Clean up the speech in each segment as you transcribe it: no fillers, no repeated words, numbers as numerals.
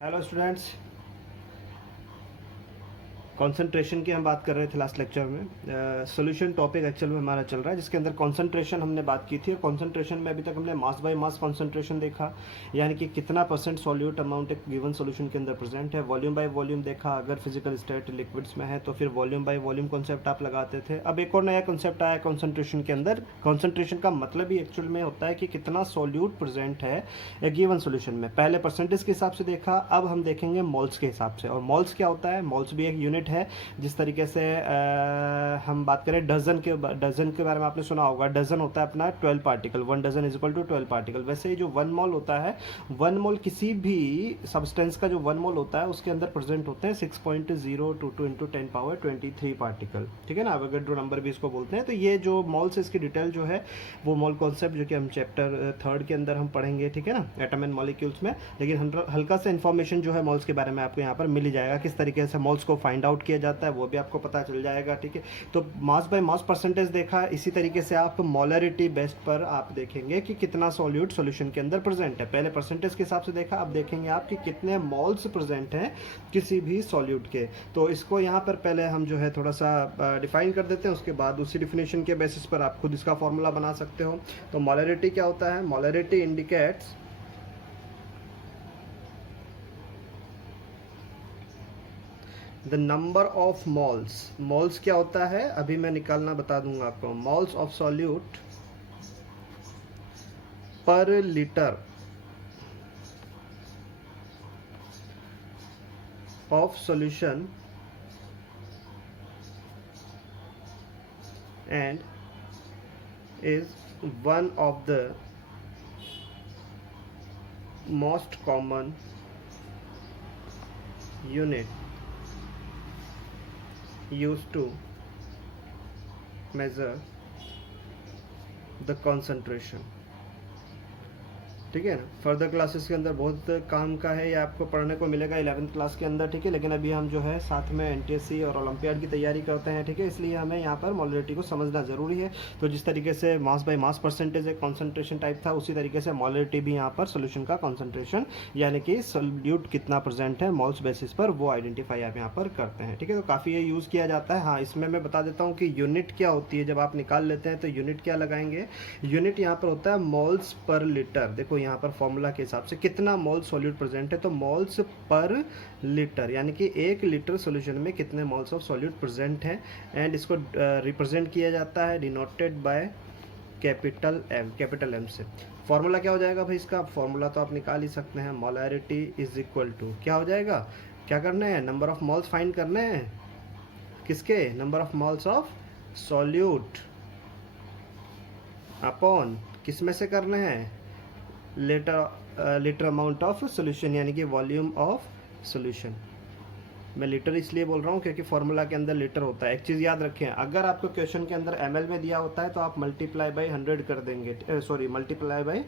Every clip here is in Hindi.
हेलो स्टूडेंट्स, कंसंट्रेशन की हम बात कर रहे थे लास्ट लेक्चर में। सॉल्यूशन टॉपिक एक्चुअल में हमारा चल रहा है, जिसके अंदर कंसंट्रेशन हमने बात की थी। और कंसंट्रेशन में अभी तक हमने मास बाय मास कंसंट्रेशन देखा, यानी कि कितना परसेंट सॉल्यूट अमाउंट एक गिवन सॉल्यूशन के अंदर प्रेजेंट है। वॉल्यूम बाय वॉल्यूम देखा, अगर फिजिकल स्टेट लिक्विड्स में है तो फिर वॉल्यूम बाय वॉल्यूम कॉन्सेप्ट आप लगाते थे। अब एक और नया कॉन्सेप्ट आया कंसंट्रेशन के अंदर। कंसंट्रेशन का मतलब ही एक्चुअल में होता है कि कितना सॉल्यूट प्रेजेंट है एक गिवन सॉल्यूशन में। पहले परसेंटेज के हिसाब से देखा, अब हम देखेंगे मोल्स के हिसाब से। और मोल्स क्या होता है? मोल्स भी एक यूनिट है। जिस तरीके से हम बात करें डजन के बारे में आपने सुना होगा। डजन होता है अपना 12 particle, 1 dozen is equal to 12 particle. वैसे ही जो 1 मोल होता है, 1 मोल किसी भी सब्सटेंस का जो 1 मोल होता है उसके अंदर प्रेजेंट होते हैं 6.022 इंटू 10 पावर 23 पार्टिकल। ठीक है ना, अवोगाड्रो नंबर भी इसको बोलते हैं। तो ये जो मोल्स, इसकी डिटेल जो है वो मोल कॉन्सेप्ट जो कि हम चैप्टर 3 के अंदर हम पढ़ेंगे, ठीक है ना, एटम एंड मॉलिक्यूल्स में। लेकिन हल्का सा इन्फॉर्मेशन जो है मोल्स के बारे में आपको यहाँ पर मिल ही जाएगा। किस तरीके से मोल्स को फाइंड आउट किया जाता है वो भी आपको पता चल जाएगा, ठीक है। तो मास बाय मास परसेंटेज देखा, इसी तरीके से आप मोलरिटी बेस्ड पर आप देखेंगे कि कितना सॉल्यूट सॉल्यूशन के अंदर प्रेजेंट है। पहले परसेंटेज के हिसाब से देखा, अब देखेंगे आप कि कितने मोल्स प्रेजेंट हैं किसी भी सॉल्यूट के। तो इसको यहाँ पर पहले हम जो है थोड़ा सा डिफाइन कर देते हैं, उसके बाद उसी डिफिनेशन के बेसिस पर आप खुद इसका फॉर्मूला बना सकते हो। तो मोलरिटी क्या होता है? Molarity indicates the number of moles. Moles क्या होता है अभी मैं निकालना बता दूंगा आपको। मोल्स ऑफ सॉल्यूट पर litre of solution and is one of the most common unit used to measure the concentration। ठीक है ना। फर्दर क्लासेस के अंदर बहुत काम का है, ये आपको पढ़ने को मिलेगा 11th क्लास के अंदर, ठीक है। लेकिन अभी हम जो है साथ में एनटीएससी और ओलंपियाड की तैयारी करते हैं, ठीक है, इसलिए हमें यहाँ पर मोलरिटी को समझना ज़रूरी है। तो जिस तरीके से मास बाय मास परसेंटेज एक कॉन्सेंट्रेशन टाइप था, उसी तरीके से मोलरिटी भी यहाँ पर सोल्यूशन का कॉन्सेंट्रेशन, यानी कि सोल्यूट कितना प्रेजेंट है मोल्स बेसिस पर, वो आइडेंटिफाई आप यहाँ पर करते हैं, ठीक है। तो काफ़ी ये यूज़ किया जाता है। हाँ, इसमें मैं बता देता हूँ कि यूनिट क्या होती है। जब आप निकाल लेते हैं तो यूनिट क्या लगाएंगे? यूनिट यहाँ पर होता है मोल्स पर लीटर। देखो यहाँ पर फॉर्मूला के हिसाब से कितना मोल सॉल्यूट प्रेजेंट है, तो मोल्स पर लीटर, यानी कि 1 लीटर सॉल्यूशन में कितने मोल्स ऑफ सॉल्यूट प्रेजेंट हैं। एंड इसको रिप्रेजेंट किया जाता है डिनोटेड बाय कैपिटल एम से। फॉर्मूला क्या हो जाएगा भाई इसका? फॉर्मूला तो आप निकाल ही सकते हैं। मोलरिटी इज इक्वल टू क्या हो जाएगा? क्या करना है? नंबर ऑफ मोल्स फाइंड करने हैं। किसके? Number of moles of solute upon किस में से करने हैं? लीटर अमाउंट ऑफ सोल्यूशन, यानी कि वॉल्यूम ऑफ सोल्यूशन। मैं लीटर इसलिए बोल रहा हूँ क्योंकि फॉर्मूला के अंदर लीटर होता है। एक चीज़ याद रखें, अगर आपको क्वेश्चन के अंदर ml में दिया होता है तो आप मल्टीप्लाई बाई 100 कर देंगे, सॉरी मल्टीप्लाई बाई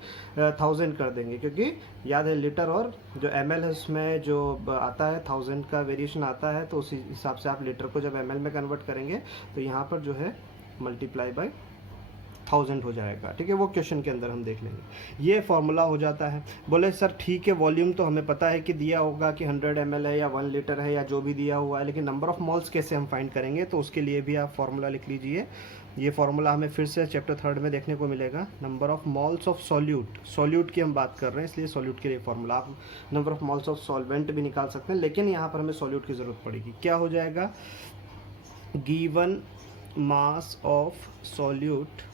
1000 कर देंगे, क्योंकि याद है लीटर और जो ml है उसमें जो आता है 1000 का वेरिएशन आता है। तो उसी हिसाब से आप लीटर को जब ml में कन्वर्ट करेंगे तो यहाँ पर जो है मल्टीप्लाई बाई 1000 हो जाएगा, ठीक है। वो क्वेश्चन के अंदर हम देख लेंगे। ये फॉर्मूला हो जाता है। बोले सर ठीक है, वॉल्यूम तो हमें पता है कि दिया होगा कि 100 ml है या 1 लीटर है या जो भी दिया हुआ है, लेकिन नंबर ऑफ मोल्स कैसे हम फाइंड करेंगे? तो उसके लिए भी आप फॉर्मूला लिख लीजिए। ये फॉर्मूला हमें फिर से चैप्टर 3 में देखने को मिलेगा। Number of moles of solute की हम बात कर रहे हैं, इसलिए सॉल्यूट के लिए फॉर्मूला। आप number of moles of solvent भी निकाल सकते हैं, लेकिन यहाँ पर हमें सॉल्यूट की ज़रूरत पड़ेगी। क्या हो जाएगा? Given mass of solute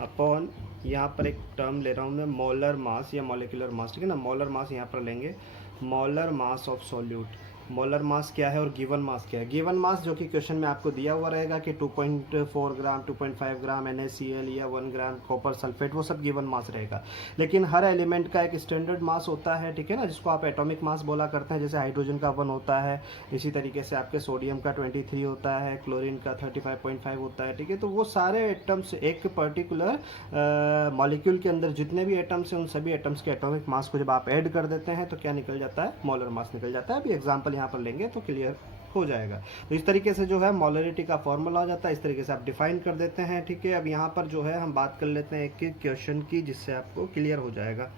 upon, यहाँ पर एक टर्म ले रहा हूँ मैं, मोलर मास या मॉलिक्यूलर मास, ठीक है ना। मोलर मास यहाँ पर लेंगे, molar mass of solute. Molar mass क्या है और गिवन मास क्या है? गिवन मास जो कि क्वेश्चन में आपको दिया हुआ रहेगा कि 2.4 ग्राम, 2.5 ग्राम NaCl या 1 ग्राम कॉपर सल्फेट, वो सब गिवन मास रहेगा। लेकिन हर एलिमेंट का एक स्टैंडर्ड मास होता है, ठीक है ना, जिसको आप एटॉमिक मास बोला करते हैं। जैसे हाइड्रोजन का 1 होता है, इसी तरीके से आपके सोडियम का 23 होता है, क्लोरीन का 35.5 होता है, ठीक है। तो वो सारे एटम्स एक पर्टिकुलर मॉलिक्यूल के अंदर जितने भी एटम्स हैं, उन सभी एटम्स के एटॉमिक मास को जब आप ऐड कर देते हैं तो क्या निकल जाता है? मोलर मास निकल जाता है। अभी एग्जाम्पल यहाँ पर लेंगे तो क्लियर हो जाएगा। तो इस तरीके से जो है मोलरिटी का फॉर्मूला हो जाता है, इस तरीके से आप डिफाइन कर देते हैं, ठीक है। अब यहाँ पर जो है हम बात कर लेते हैं एक क्वेश्चन की, जिससे आपको क्लियर हो जाएगा।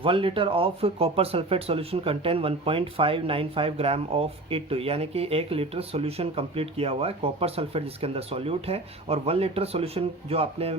1 litre of copper sulphate solution contain 1.595 gram of it, यानी कि 1 लीटर सोल्यूशन कंप्लीट किया हुआ है कॉपर सल्फेट जिसके अंदर सॉल्यूट है, और 1 लीटर सोल्यूशन जो आपने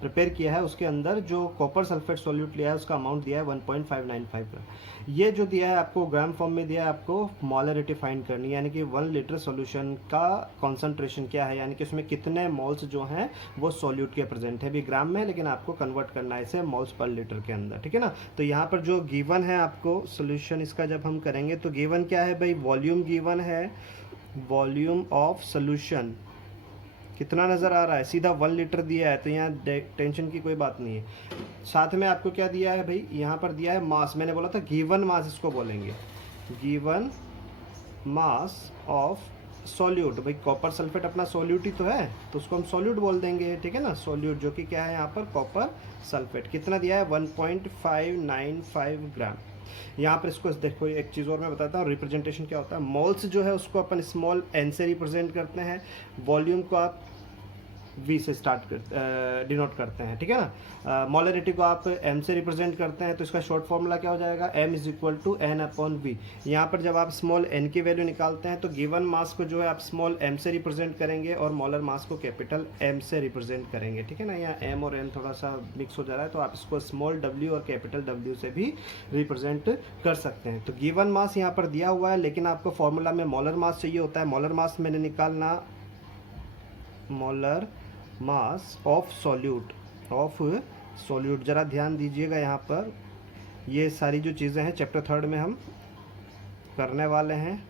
प्रिपेयर किया है उसके अंदर जो कॉपर सल्फेट सॉल्यूट लिया है उसका अमाउंट दिया है 1.595 ग्राम। ये जो दिया है आपको ग्राम फॉर्म में दिया है, आपको मोलरिटी फाइंड करनी है, यानी कि 1 लीटर सोल्यूशन का कॉन्सेंट्रेशन क्या है, यानी कि उसमें कितने मोल्स जो हैं वो सॉल्यूट के प्रेजेंट है। भी ग्राम में, लेकिन आपको कन्वर्ट करना है इसे मोल्स पर लीटर के अंदर, ठीक है ना। तो यहाँ पर जो गिवन है आपको सोल्यूशन इसका जब हम करेंगे तो गिवन क्या है भाई, वॉल्यूम गिवन है, वॉल्यूम ऑफ सोल्यूशन कितना नज़र आ रहा है, सीधा 1 लीटर दिया है, तो यहाँ टेंशन की कोई बात नहीं है। साथ में आपको क्या दिया है भाई, यहाँ पर दिया है मास, मैंने बोला था गिवन मास इसको बोलेंगे, गिवन मास ऑफ सॉल्यूट। भाई कॉपर सल्फेट अपना सॉल्यूट ही तो है, तो उसको हम सॉल्यूट बोल देंगे, ठीक है ना। सॉल्यूट जो कि क्या है यहाँ पर कॉपर सल्फेट, कितना दिया है 1.595 ग्राम। यहाँ पर इसको देखो एक चीज़ और मैं बताता हूँ, रिप्रेजेंटेशन क्या होता है। मोल्स जो है उसको अपन स्मॉल एन से रिप्रेजेंट करते हैं, वॉल्यूम को आप वी से स्टार्ट कर डिनोट करते हैं, ठीक है ना। मोलरिटी को आप एम से रिप्रेजेंट करते हैं, तो इसका शॉर्ट फॉर्मूला क्या हो जाएगा, m is equal to N upon V. यहाँ पर जब आप स्मॉल n की वैल्यू निकालते हैं तो गिवन मास को जो है आप स्मॉल m से रिप्रेजेंट करेंगे और मोलर मास को कैपिटल M से रिप्रेजेंट करेंगे, ठीक है ना। यहाँ m और n थोड़ा सा मिक्स हो जा रहा है, तो आप इसको स्मॉल w और कैपिटल W से भी रिप्रेजेंट कर सकते हैं। तो गिवन मास यहाँ पर दिया हुआ है, लेकिन आपको फॉर्मूला में मोलर मास चाहिए होता है। मोलर मास मैंने निकालना, मोलर मास ऑफ सॉल्यूट, ज़रा ध्यान दीजिएगा यहाँ पर, ये सारी जो चीज़ें हैं चैप्टर 3 में हम करने वाले हैं।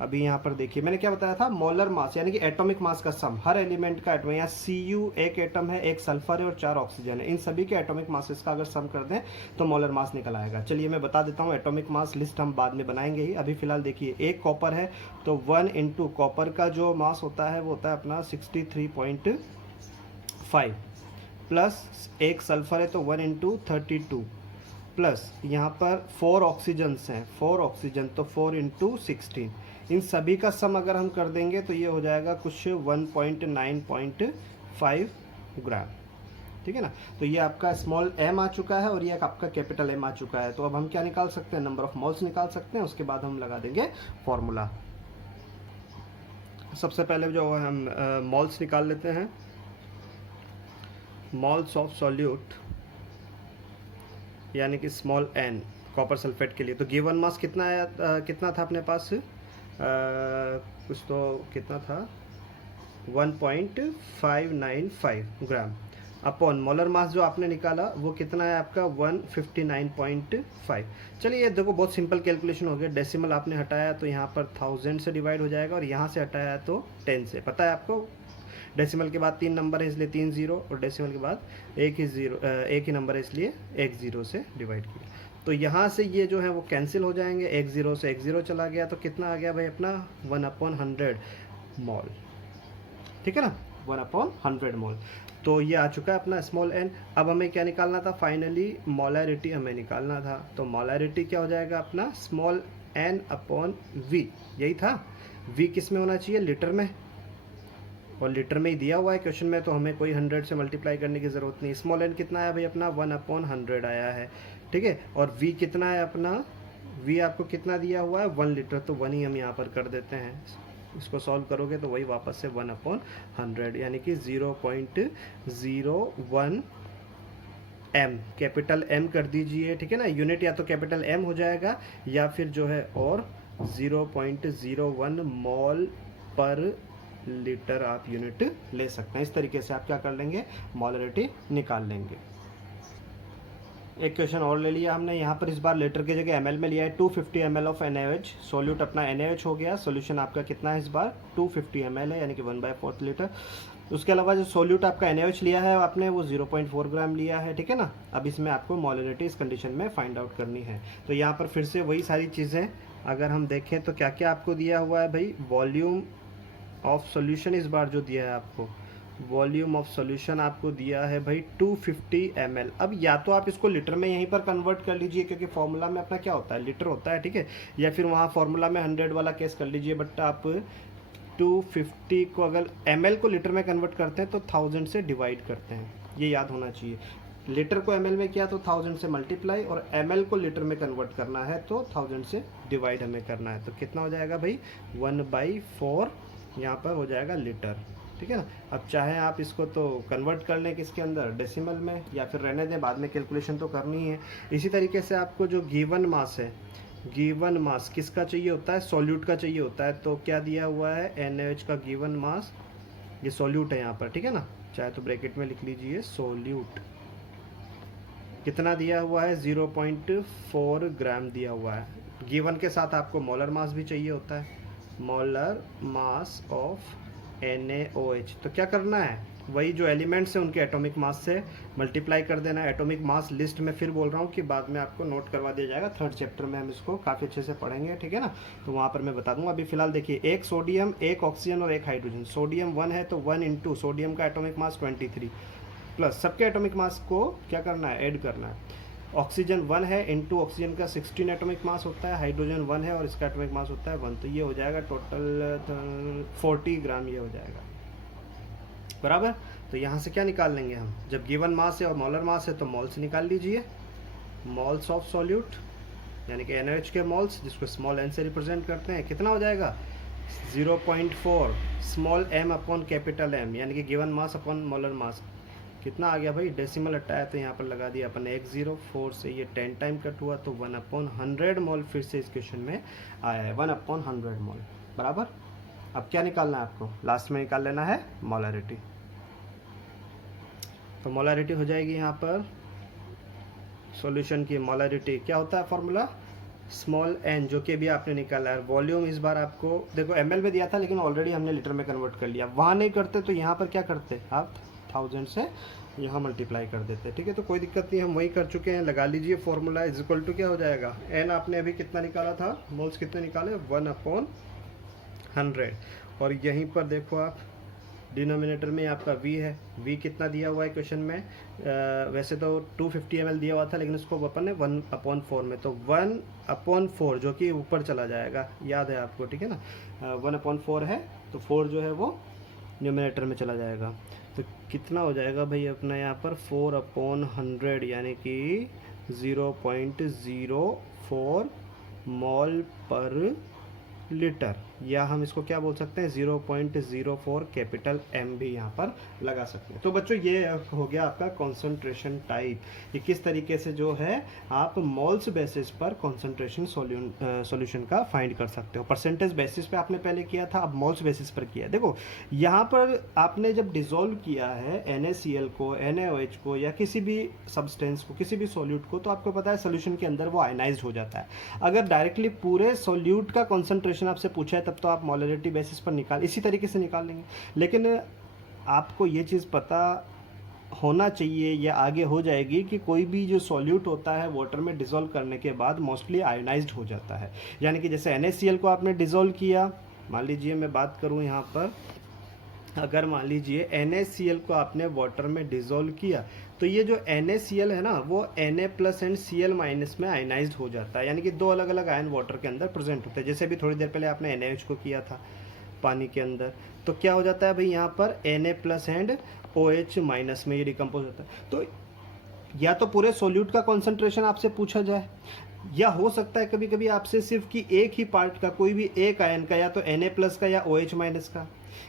अभी यहाँ पर देखिए मैंने क्या बताया था, मोलर मास यानी कि एटॉमिक मास का सम, हर एलिमेंट का एटम, यहाँ Cu एक एटम है, एक सल्फर है और 4 ऑक्सीजन है, इन सभी के एटॉमिक मासेस का अगर सम कर दें तो मोलर मास निकल आएगा। चलिए मैं बता देता हूँ, एटॉमिक मास लिस्ट हम बाद में बनाएंगे ही, अभी फिलहाल देखिए एक कॉपर है तो 1 इंटू कॉपर का जो मास होता है वो होता है अपना 63.5, प्लस एक सल्फर है तो 1 इंटू 32, प्लस यहाँ पर 4 ऑक्सीजन्स हैं, 4 ऑक्सीजन तो 4 इंटू 16, इन सभी का सम अगर हम कर देंगे तो ये हो जाएगा कुछ 1.9.5 ग्राम, ठीक है ना। तो ये आपका स्मॉल m आ चुका है और ये आपका कैपिटल M आ चुका है। तो अब हम क्या निकाल सकते हैं, नंबर ऑफ मोल्स निकाल सकते हैं, उसके बाद हम लगा देंगे फॉर्मूला। सबसे पहले जो हम मोल्स निकाल लेते हैं, मोल्स ऑफ सॉल्यूट यानी कि स्मॉल n कॉपर सल्फेट के लिए। तो गिवन मास कितना है, कितना था अपने पास, कुछ तो कितना था 1.595 ग्राम, अपॉन मोलर मास जो आपने निकाला वो कितना है आपका 159.5। चलिए ये देखो बहुत सिंपल कैलकुलेशन हो गया, डेसिमल आपने हटाया तो यहाँ पर 1000 से डिवाइड हो जाएगा और यहाँ से हटाया तो 10 से। पता है आपको डेसिमल के बाद 3 नंबर है इसलिए 3 0, और डेसिमल के बाद एक ही नंबर है इसलिए 1 0 से डिवाइड किया। तो यहाँ से ये जो है वो कैंसिल हो जाएंगे, 1 0 से 1 0 चला गया, तो कितना आ गया भाई अपना 1/100 मोल, ठीक है ना, 1/100 मोल। तो ये आ चुका है अपना स्मॉल n। अब हमें क्या निकालना था, फाइनली मोलैरिटी हमें निकालना था। तो मोलैरिटी क्या हो जाएगा अपना स्मॉल n अपॉन v, यही था। v किस में होना चाहिए, लीटर में, और लीटर में ही दिया हुआ है क्वेश्चन में, तो हमें कोई 100 से मल्टीप्लाई करने की ज़रूरत नहीं। स्मॉल n कितना है भाई अपना 1/100 आया है, ठीक है। और v कितना है अपना, v आपको कितना दिया हुआ है 1 लीटर, तो 1 ही हम यहाँ पर कर देते हैं। इसको सॉल्व करोगे तो वही वापस से 1/100 यानी कि 0.01 m, कैपिटल M कर दीजिए, ठीक है ना। यूनिट या तो कैपिटल M हो जाएगा या फिर जो है और 0.01 मोल पर लीटर आप यूनिट ले सकते हैं। इस तरीके से आप क्या कर लेंगे, मोलरिटी निकाल लेंगे। एक क्वेश्चन और ले लिया हमने, यहाँ पर इस बार लीटर की जगह ml में लिया है। 250 ml ऑफ NaOH, सॉल्यूट अपना NaOH हो गया। सॉल्यूशन आपका कितना है इस बार 250 ml है, यानी कि 1/4 लीटर। उसके अलावा जो सॉल्यूट आपका NaOH लिया है आपने वो 0.4 ग्राम लिया है, ठीक है ना। अब इसमें आपको मोलरिटी इस कंडीशन में फाइंड आउट करनी है। तो यहाँ पर फिर से वही सारी चीज़ें अगर हम देखें तो क्या क्या आपको दिया हुआ है भाई, वॉल्यूम ऑफ सॉल्यूशन इस बार जो दिया है आपको, वॉल्यूम ऑफ सॉल्यूशन आपको दिया है भाई 250 ml। अब या तो आप इसको लीटर में यहीं पर कन्वर्ट कर लीजिए, क्योंकि फॉर्मूला में अपना क्या होता है लीटर होता है, ठीक है, या फिर वहाँ फॉर्मूला में 100 वाला केस कर लीजिए। बट आप 250 को अगर ml को लीटर में कन्वर्ट करते हैं तो 1000 से डिवाइड करते हैं, ये याद होना चाहिए। लीटर को ml में किया तो 1000 से मल्टीप्लाई, और ml को लीटर में कन्वर्ट करना है तो 1000 से डिवाइड हमें करना है। तो कितना हो जाएगा भाई, 1/4 यहाँ पर हो जाएगा लीटर, ठीक है ना। अब चाहे आप इसको तो कन्वर्ट कर लें किसके अंदर, डेसिमल में, या फिर रहने दें, बाद में कैलकुलेशन तो करनी है। इसी तरीके से आपको जो गिवन मास है, गिवन मास किसका चाहिए होता है, सॉल्यूट का चाहिए होता है। तो क्या दिया हुआ है, NaOH का गिवन मास, ये सॉल्यूट है यहाँ पर, ठीक है ना, चाहे तो ब्रैकेट में लिख लीजिए सॉल्यूट, कितना दिया हुआ है, 0.4 ग्राम दिया हुआ है। गिवन के साथ आपको मोलर मास भी चाहिए होता है, मोलर मास ऑफ NaOH। तो क्या करना है, वही जो एलिमेंट्स हैं उनके एटॉमिक मास से मल्टीप्लाई कर देना है। एटॉमिक मास लिस्ट में फिर बोल रहा हूँ कि बाद में आपको नोट करवा दिया जाएगा, 3rd चैप्टर में हम इसको काफ़ी अच्छे से पढ़ेंगे, ठीक है ना। तो वहाँ पर मैं बता दूंगा। अभी फिलहाल देखिए, एक सोडियम, एक ऑक्सीजन और एक हाइड्रोजन। सोडियम 1 है तो 1 इंटू सोडियम का एटॉमिक मास 23 प्लस सबके एटॉमिक मास को क्या करना है, ऐड करना है। ऑक्सीजन 1 है, इंटू ऑक्सीजन का 16 एटॉमिक मास होता है, हाइड्रोजन 1 है और इसका एटॉमिक मास होता है 1, तो ये हो जाएगा टोटल 40 ग्राम ये हो जाएगा, बराबर। तो यहाँ से क्या निकाल लेंगे हम, जब गिवन मास है और मोलर मास है तो मोल्स निकाल लीजिए, मोल्स ऑफ सॉल्यूट यानी कि NaOH के मोल्स, जिसको स्मॉल n से रिप्रेजेंट करते हैं। कितना हो जाएगा, 0.4 small m upon capital M, यानी कि given mass upon molar mass. कितना आ गया भाई, डेसिमल हटाया तो यहाँ पर लगा दिया अपन 104 से, ये 10 टाइम कट हुआ तो 1/100 मोल फिर से इस क्वेश्चन में आया है, 1/100 मोल, बराबर। अब क्या निकालना है आपको, लास्ट में निकाल लेना है मोलैरिटी। तो मोलैरिटी हो जाएगी यहाँ पर, सॉल्यूशन की मोलैरिटी क्या होता है फॉर्मूला, स्मॉल n, जो कि भी आपने निकाला है। वॉल्यूम इस बार आपको देखो ml में दिया था, लेकिन ऑलरेडी हमने लीटर में कन्वर्ट कर लिया। वहाँ नहीं करते तो यहाँ पर क्या करते आप, 1000 से यहाँ मल्टीप्लाई कर देते, ठीक है। तो कोई दिक्कत नहीं, हम वही कर चुके हैं, लगा लीजिए फॉर्मूला इज इक्वल टू क्या हो जाएगा, n आपने अभी कितना निकाला था, मोल्स कितने निकाले, 1/100, और यहीं पर देखो आप डिनोमिनेटर में आपका v है, v कितना दिया हुआ है क्वेश्चन में, वैसे तो 250 ml दिया हुआ था, लेकिन इसको अपन ने 1/4 में, तो 1/4 जो कि ऊपर चला जाएगा, याद है आपको, ठीक है ना। 1/4 है तो 4 जो है वो न्यूमिनेटर में चला जाएगा। तो कितना हो जाएगा भाई अपना यहाँ पर, 4/100 यानी कि 0.04 मोल पर लीटर, या हम इसको क्या बोल सकते हैं, 0.04 कैपिटल M भी यहाँ पर लगा सकते हैं। तो बच्चों ये हो गया आपका कॉन्सेंट्रेशन टाइप, ये किस तरीके से जो है आप मोल्स बेसिस पर कॉन्सेंट्रेशन सॉल्यूशन का फाइंड कर सकते हो। परसेंटेज बेसिस पे आपने पहले किया था, अब मोल्स बेसिस पर किया। देखो यहाँ पर आपने जब डिसॉल्व किया है NaCl को, NaOH को, या किसी भी सब्सटेंस को, किसी भी सॉल्यूट को, तो आपको पता है सोल्यूशन के अंदर वो आयनाइज्ड हो जाता है। अगर डायरेक्टली पूरे सॉल्यूट का कॉन्सेंट्रेशन आपसे पूछा है तब तो आप मोलैरिटी बेसिस पर इसी तरीके से निकाल लेंगे, लेकिन आपको ये चीज़ पता होना चाहिए या आगे हो जाएगी कि कोई भी जो सॉल्यूट होता है वाटर में डिसॉल्व करने के बाद मोस्टली आयोनाइज्ड हो जाता है। यानी कि जैसे NaCl को आपने डिसॉल्व किया, मान लीजिए मैं बात करूं यहाँ पर, अगर मान लीजिए NaCl को आपने वाटर में डिसॉल्व किया तो ये जो NaCl है ना वो Na plus and Cl minus में आयनाइज्ड हो जाता है, यानी कि दो अलग अलग आयन वाटर के अंदर प्रेजेंट होते हैं। जैसे अभी थोड़ी देर पहले आपने NaOH को किया था पानी के अंदर, तो क्या हो जाता है भाई यहाँ पर Na plus and OH minus में ये डिकम्पोज होता है। तो या तो पूरे सोल्यूट का कॉन्सेंट्रेशन आपसे पूछा जाए, या हो सकता है कभी कभी आपसे सिर्फ कि एक ही पार्ट का, कोई भी एक आयन का, या तो Na प्लस का या OH माइनस का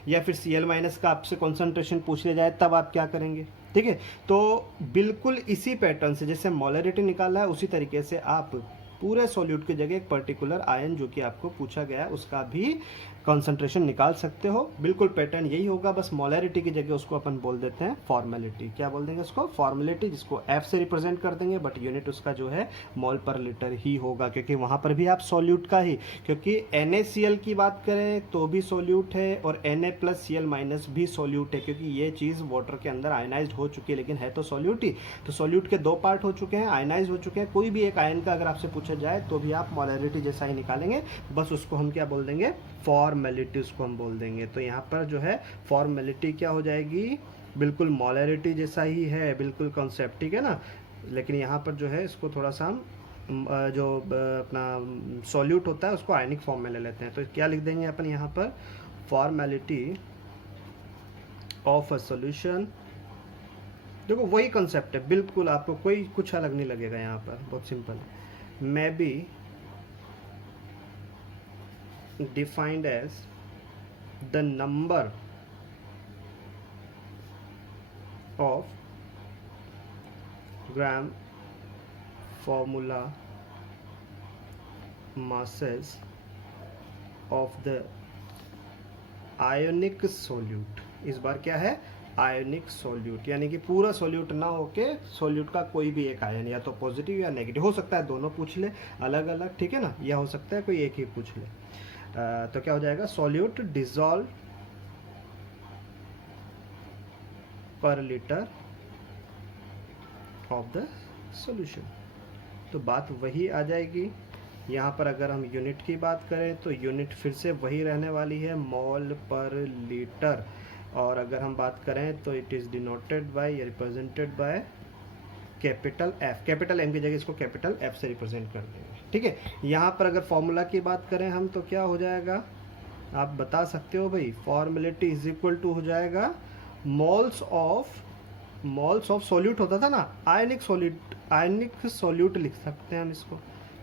या फिर Cl माइनस का आपसे कॉन्सेंट्रेशन पूछ लिया जाए, तब आप क्या करेंगे, ठीक है। तो बिल्कुल इसी पैटर्न से जैसे मोलैरिटी निकाला है उसी तरीके से आप पूरे सॉल्यूट की जगह एक पर्टिकुलर आयन जो कि आपको पूछा गया है उसका भी कॉन्सेंट्रेशन निकाल सकते हो। बिल्कुल पैटर्न यही होगा, बस मोलैरिटी की जगह उसको अपन बोल देते हैं फॉर्मेलिटी। क्या बोल देंगे उसको, फॉर्मेलिटी, जिसको F से रिप्रेजेंट कर देंगे, बट यूनिट उसका जो है मोल पर लीटर ही होगा, क्योंकि वहाँ पर भी आप सॉल्यूट का ही, क्योंकि NaCl की बात करें तो भी सॉल्यूट है और Na प्लस Cl माइनस भी सॉल्यूट है, क्योंकि ये चीज़ वाटर के अंदर आयनाइज्ड हो चुकी है, लेकिन है तो सॉल्यूट ही। तो सॉल्यूट के दो पार्ट हो चुके हैं, आयनाइज हो चुके हैं। कोई भी एक आयन का अगर आपसे पूछा जाए तो भी आप मोलैरिटी जैसा ही निकालेंगे, बस उसको हम क्या बोल देंगे, फॉर्मेलिटी उसको हम बोल देंगे। तो यहाँ पर जो है फॉर्मेलिटी क्या हो जाएगी, बिल्कुल मोलैरिटी जैसा ही है, बिल्कुल कॉन्सेप्ट, ठीक है ना। लेकिन यहाँ पर जो है इसको थोड़ा सा हम जो अपना सॉल्यूट होता है उसको आयनिक फॉर्म में ले लेते हैं। तो क्या लिख देंगे अपन यहाँ पर, फॉर्मेलिटी ऑफ अ सॉल्यूशन देखो वही कंसेप्ट है बिल्कुल, आपको कोई कुछ अलग नहीं लगेगा यहाँ पर, बहुत सिंपल है। May be defined as the number of gram formula masses of the ionic solute. इस बार क्या है, आयोनिक सोल्यूट, यानी कि पूरा सोल्यूट ना होके सोल्यूट का कोई भी एक आयन, या तो पॉजिटिव या नेगेटिव हो सकता है, दोनों पूछ ले अलग अलग, ठीक है ना, या हो सकता है कोई एक ही पूछ ले। तो क्या हो जाएगा, सोल्यूट डिजॉल्व पर लीटर ऑफ द सॉल्यूशन। तो बात वही आ जाएगी। यहाँ पर अगर हम यूनिट की बात करें तो यूनिट फिर से वही रहने वाली है, मोल पर लीटर। और अगर हम बात करें तो इट इज़ डिनोटेड बाय या represented by capital F. Capital M की जगह इसको कैपिटल एफ से रिप्रेजेंट कर देंगे, ठीक है। यहाँ पर अगर फॉर्मूला की बात करें हम तो क्या हो जाएगा, आप बता सकते हो भाई, फॉर्मेलिटी इज इक्वल टू हो जाएगा मोल्स ऑफ सोल्यूट होता था ना, आयनिक सोल्यूट लिख सकते हैं हम इसको,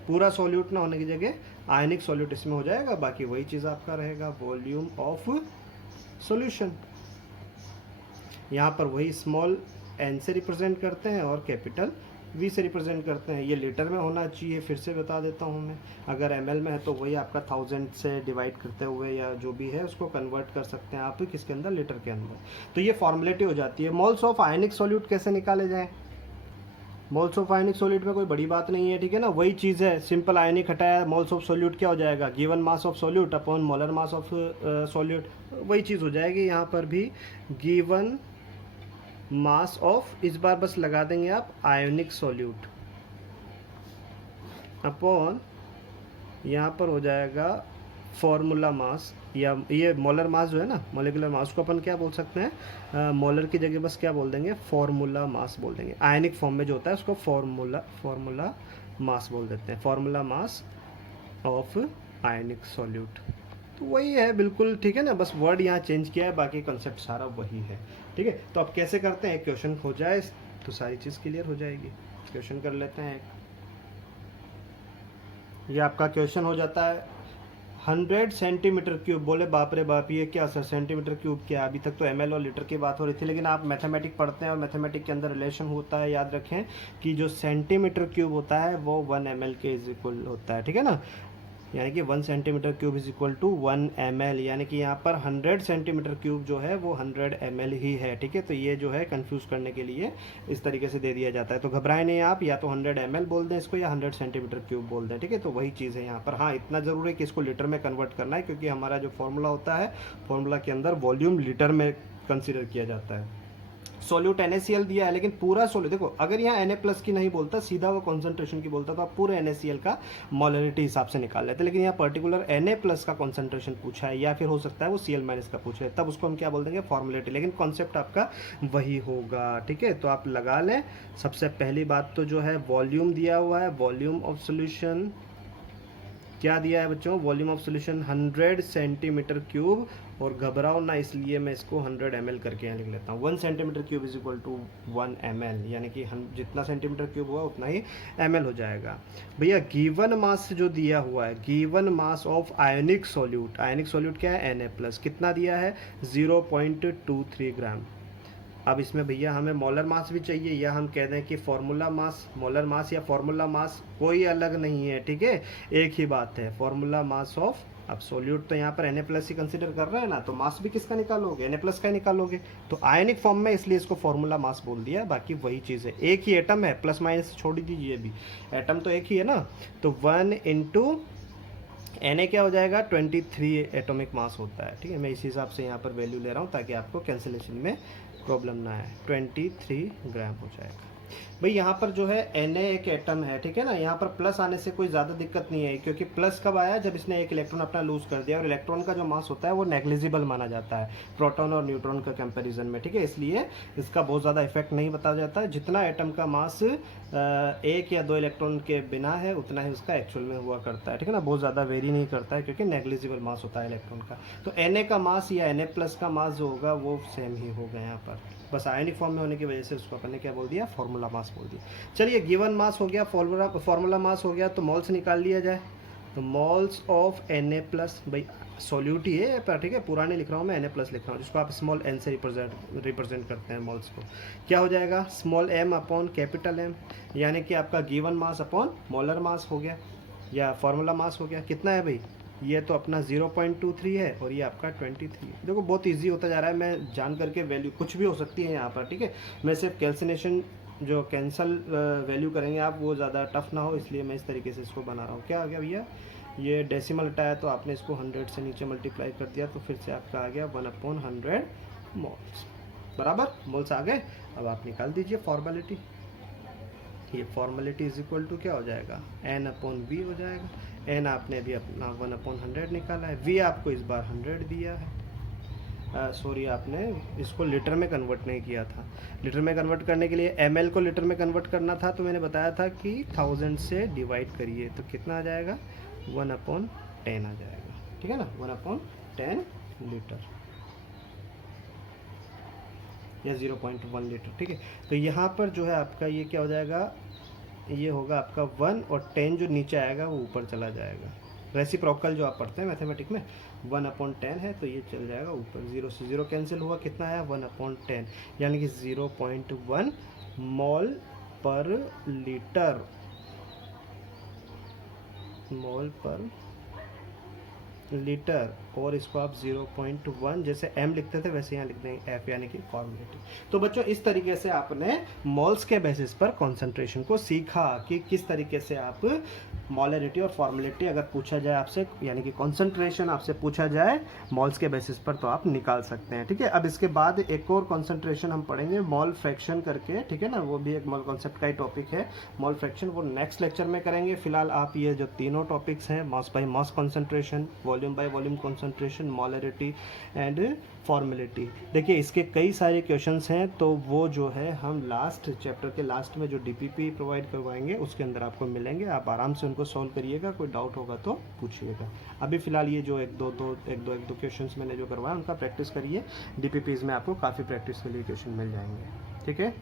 पूरा सोल्यूट ना होने की जगह आयनिक सोल्यूट इसमें हो जाएगा। बाकी वही चीज़ आपका रहेगा, वॉल्यूम ऑफ सॉल्यूशन। यहाँ पर वही स्मॉल एन से रिप्रेजेंट करते हैं और कैपिटल वी से रिप्रेजेंट करते हैं। ये लीटर में होना चाहिए, फिर से बता देता हूँ मैं। अगर एमएल में है तो वही आपका 1000 से डिवाइड करते हुए या जो भी है उसको कन्वर्ट कर सकते हैं आप किसके अंदर, लीटर के अंदर। तो ये फॉर्मुलेटी हो जाती है। मोल्स ऑफ आयनिक सोल्यूट कैसे निकाले जाएँ, मोल्स ऑफ आयनिक सोल्यूट में कोई बड़ी बात नहीं है, ठीक है ना, वही चीज़ है, सिंपल आयनिक हटाया, मोल्स ऑफ सोल्यूट क्या हो जाएगा, given mass of solute upon molar mass of solute, वही चीज़ हो जाएगी यहाँ पर भी, गिवन मास ऑफ, इस बार बस लगा देंगे आप आयोनिक सोल्यूट अपॉन, यहाँ पर हो जाएगा फॉर्मूला मास, या ये मोलर मास जो है ना, मोलिकुलर मास को अपन क्या बोल सकते हैं, मोलर की जगह बस क्या बोल देंगे, फॉर्मूला मास बोल देंगे। आयनिक फॉर्म में जो होता है उसको फॉर्मूला मास बोल देते हैं, formula mass of ionic solute. तो वही है बिल्कुल, ठीक है ना, बस वर्ड यहाँ चेंज किया है, बाकी कंसेप्ट सारा वही है, ठीक है। तो अब कैसे करते हैं, एक क्वेश्चन हो जाए तो सारी चीज़ क्लियर हो जाएगी। क्वेश्चन कर लेते हैं। ये आपका क्वेश्चन हो जाता है 100 सेंटीमीटर क्यूब। बोले बाप रे बाप, ये क्या सर सेंटीमीटर क्यूब क्या, अभी तक तो एमएल और लीटर की बात हो रही थी, लेकिन आप मैथमेटिक पढ़ते हैं और मैथमेटिक के अंदर रिलेशन होता है, याद रखें कि जो सेंटीमीटर क्यूब होता है वो 1 ml के इज इक्वल होता है, ठीक है ना, यानी कि 1 centimetre cube is equal to 1 ml, यानी कि यहाँ पर 100 सेंटीमीटर क्यूब जो है वो 100 ml ही है, ठीक है। तो ये जो है कंफ्यूज करने के लिए इस तरीके से दे दिया जाता है, तो घबराएं नहीं आप, या तो 100 ml बोल दें इसको या 100 सेंटीमीटर क्यूब बोल दें, ठीक है। तो वही चीज़ है यहाँ पर। हाँ, इतना ज़रूर है कि इसको लीटर में कन्वर्ट करना है, क्योंकि हमारा जो फॉर्मूला होता है, फॉर्मूला के अंदर वॉल्यूम लीटर में कंसिडर किया जाता है। सोल्यूट NaCl दिया है, लेकिन पूरा सोल्यूट देखो, अगर यहाँ Na+ की नहीं बोलता, सीधा वो कॉन्सेंट्रेशन की बोलता, तो आप पूरे NaCl का मोलरिटी हिसाब से निकाल लेते, लेकिन यहाँ पर्टिकुलर Na+ का कॉन्सेंट्रेशन पूछा है, या फिर हो सकता है वो Cl- का पूछे, तब उसको हम क्या बोल देंगे, फॉर्मुलेटी, लेकिन कॉन्सेप्ट आपका वही होगा, ठीक है। तो आप लगा लें। सबसे पहली बात तो जो है वॉल्यूम दिया हुआ है, वॉल्यूम ऑफ सोल्यूशन क्या दिया है बच्चों, volume of solution 100 centimetre cube, और घबराओ ना इसलिए मैं इसको 100 ml करके यहाँ लिख लेता हूँ। 1 centimetre cube is equal to 1 ml, यानी कि हम जितना सेंटीमीटर क्यूब हुआ उतना ही ml हो जाएगा। भैया गिवन मास जो दिया हुआ है, given mass of ionic solute, ionic solute क्या है, Na+, कितना दिया है 0.23 ग्राम। अब इसमें भैया हमें मोलर मास भी चाहिए, या हम कह दें कि फॉर्मूला मास, मोलर मास या फॉर्मूला मास कोई अलग नहीं है, ठीक है, एक ही बात है, फॉर्मूला मास ऑफ। अब सोल्यूट तो यहाँ पर Na+ ही कंसीडर कर रहे हैं ना, तो मास भी किसका निकालोगे, Na+ का ही निकालोगे, तो आयनिक फॉर्म में, इसलिए इसको फॉर्मूला मास बोल दिया। बाकी वही चीज़ है, एक ही एटम है, प्लस माइनस छोड़ दीजिए, अभी एटम तो एक ही है ना, तो 1 × Na क्या हो जाएगा, 23 एटॉमिक मास होता है, ठीक है। मैं इसी हिसाब से यहाँ पर वैल्यू ले रहा हूँ ताकि आपको कैंसिलेशन में प्रॉब्लम ना आए, 23 ग्राम हो जाएगा। भाई यहाँ पर जो है Na एक एटम है, ठीक है ना, यहाँ पर प्लस आने से कोई ज़्यादा दिक्कत नहीं है, क्योंकि प्लस कब आया, जब इसने एक इलेक्ट्रॉन अपना लूज कर दिया, और इलेक्ट्रॉन का जो मास होता है वो नेग्लिजिबल माना जाता है प्रोटॉन और न्यूट्रॉन का कंपैरिजन में, ठीक है, इसलिए इसका बहुत ज़्यादा इफेक्ट नहीं बताया जाता है। जितना एटम का मास 1 या 2 इलेक्ट्रॉन के बिना है उतना ही उसका एक्चुअल में हुआ करता है, ठीक है ना, बहुत ज़्यादा वेरी नहीं करता है, क्योंकि नेग्लिजिबल मास होता है इलेक्ट्रॉन का। तो Na का मास या Na+ का मास जो होगा वो सेम ही होगा यहाँ पर, बस आयनिक फॉर्म में होने की वजह से उसको अपन ने क्या बोल दिया, फॉर्मूला मास बोल दिया। चलिए गिवन मास हो गया, फॉर्मूला मास हो गया, तो मोल्स निकाल लिया जाए। तो मोल्स ऑफ Na प्लस, भाई सॉल्यूट ही है पर ठीक है, पुराने लिख रहा हूँ मैं, Na प्लस लिख रहा हूँ, जिसको आप स्मॉल n से रिप्रेजेंट करते हैं मोल्स को। क्या हो जाएगा, small m upon capital M, यानी कि आपका given mass upon molar mass हो गया या फॉर्मूला मास हो गया। कितना है भाई, ये तो अपना 0.23 है और ये आपका 23 है। देखो बहुत इजी होता जा रहा है, मैं जान करके वैल्यू कुछ भी हो सकती है यहाँ पर, ठीक है। मैं सिर्फ कैल्सिनेशन जो कैंसल वैल्यू करेंगे आप, वो ज़्यादा टफ ना हो, इसलिए मैं इस तरीके से इसको बना रहा हूँ। क्या आ गया भैया, ये डेसिमल हटाया तो आपने इसको 100 से नीचे मल्टीप्लाई कर दिया, तो फिर से आपका आ गया 1/100 मोल्स, बराबर मोल्स आ गए। अब आप निकाल दीजिए फॉर्मेलिटी, ये फॉर्मेलिटी इज इक्वल टू क्या हो जाएगा, n/v हो जाएगा। n आपने अभी अपना 1/100 निकाला है, v आपको इस बार 100 दिया है, सॉरी आपने इसको लीटर में कन्वर्ट नहीं किया था। लीटर में कन्वर्ट करने के लिए ml को लीटर में कन्वर्ट करना था, तो मैंने बताया था कि 1000 से डिवाइड करिए, तो कितना आ जाएगा 1/10 आ जाएगा, ठीक है ना, 1/10 लीटर या 0.1 लीटर, ठीक है। तो यहाँ पर जो है आपका ये क्या हो जाएगा, ये होगा आपका 1 और 10 जो नीचे आएगा वो ऊपर चला जाएगा। रेसिप्रोकल जो आप पढ़ते हैं मैथमेटिक में, 1/10 है तो ये चल जाएगा ऊपर, 0 से 0 कैंसिल हुआ, कितना आया 1/10, यानी कि 0.1 मोल पर लीटर, मोल पर लीटर। और इसको आप 0.1 जैसे m लिखते थे वैसे यहाँ लिख देंगे f, यानी कि फॉर्मेलिटी। तो बच्चों इस तरीके से आपने मोल्स के बेसिस पर कंसंट्रेशन को सीखा कि किस तरीके से आप मोलरिटी और फॉर्मेलिटी अगर पूछा जाए आपसे, यानी कि कंसंट्रेशन आपसे पूछा जाए मोल्स के बेसिस पर, तो आप निकाल सकते हैं, ठीक है। अब इसके बाद एक और कंसंट्रेशन हम पढ़ेंगे मोल फ्रैक्शन करके, ठीक है ना, वो भी एक मोल कॉन्सेप्ट का ही टॉपिक है मोल फ्रैक्शन, वो नेक्स्ट लेक्चर में करेंगे। फिलहाल आप ये जो तीनों टॉपिक्स हैं, mass by mass concentration, volume by volume concentration, molarity and formality, देखिए इसके कई सारे क्वेश्चंस हैं, तो वो जो है हम लास्ट चैप्टर के लास्ट में जो डीपीपी प्रोवाइड करवाएंगे उसके अंदर आपको मिलेंगे, आप आराम से उनको सॉल्व करिएगा, कोई डाउट होगा तो पूछिएगा। अभी फिलहाल ये जो एक दो क्वेश्चंस मैंने जो करवाया उनका प्रैक्टिस करिए, डीपीपीज में आपको काफ़ी प्रैक्टिस के लिए क्वेश्चन मिल जाएंगे, ठीक है।